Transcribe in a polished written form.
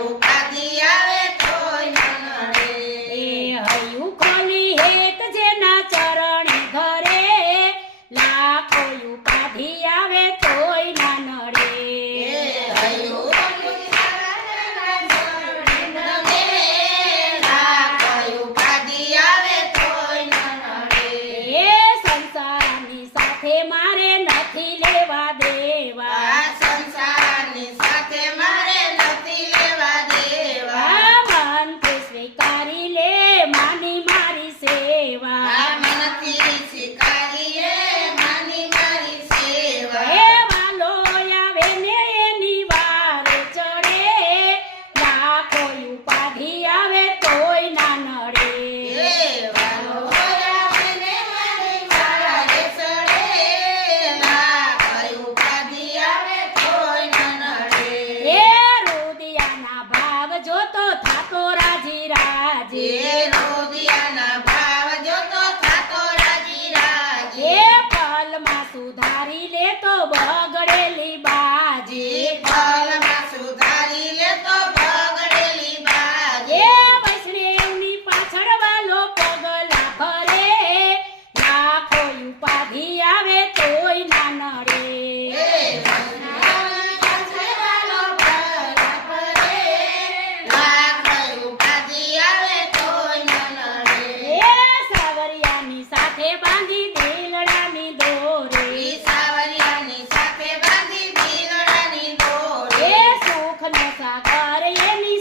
ઉપાધિ આવે તોય ન નડે. એ હૈયું ખોલી હેત જેના ચરણે ધરે લાખો ઉપાધિ આવે તોય ના નડે. એ સંસારની સાથે મારે નથી લેવા દેવા. મનથી સ્વીકારી લે માની મારી સેવા. એ વાલો આવે ને એની વારે ચડે લાખો ઉપાધિ આવે તોય ના નડે. એ રુદિયાના ભાવ જોતો થાતો રાજી રાજી. એ પલમાં સુધારી લે તો બગડેલી બાજી. એ વૈષ્ણવની પાછળ વાલો પગલા ભરે લાખો ઉપાધિ આવે તોય ના નડે. એ સાવરિયાની સાથે બાંધી દિલડાની દોરે. એ સુખનો સાગર એની